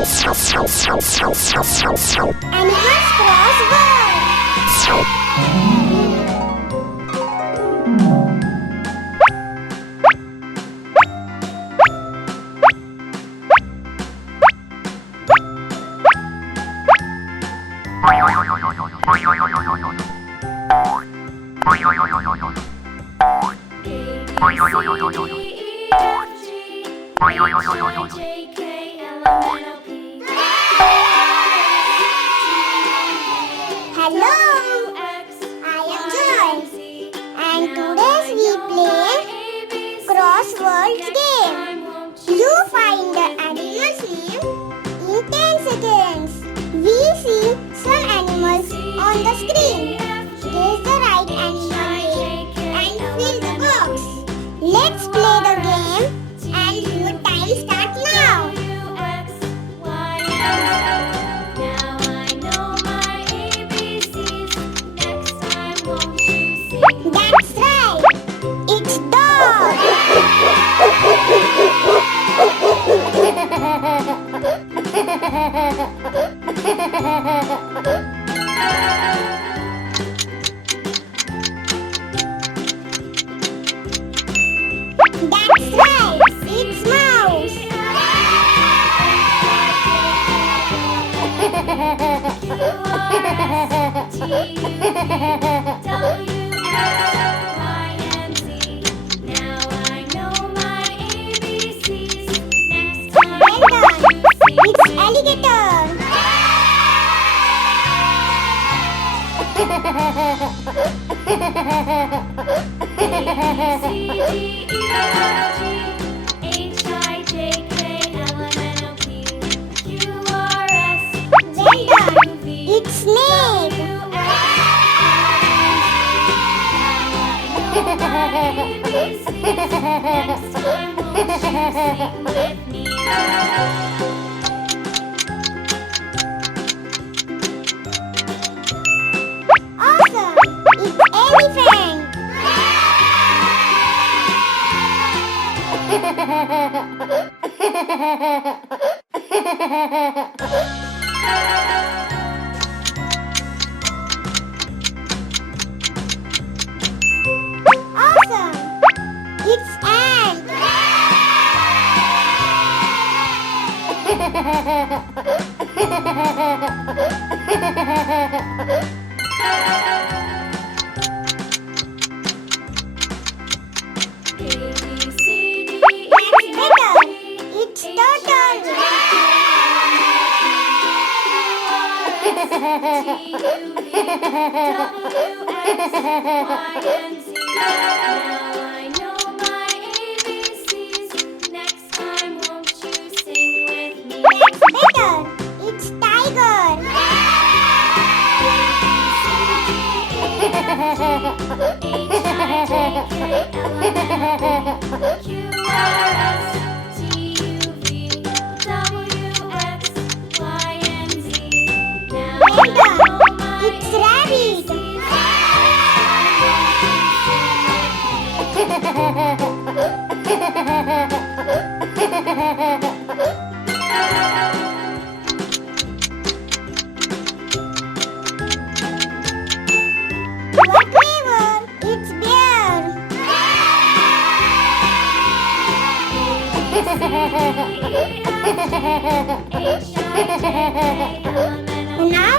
Animals crossword. Hello, I am Joyce, and today we play Crossword game. You find the animal's name in 10 seconds. We see some animals on the screen. Guess the right animal name and fill the box. Let's play the game, and your time starts now. That's right. It's dog. That's right. It's mouse. Well done. It's alligator. Well done. It's snake. Awesome. It's elephant. Awesome. It's ant. That's better. It's turtle. That's better. It's tiger. Well done. It's rabbit. Whatever. It's bear. Now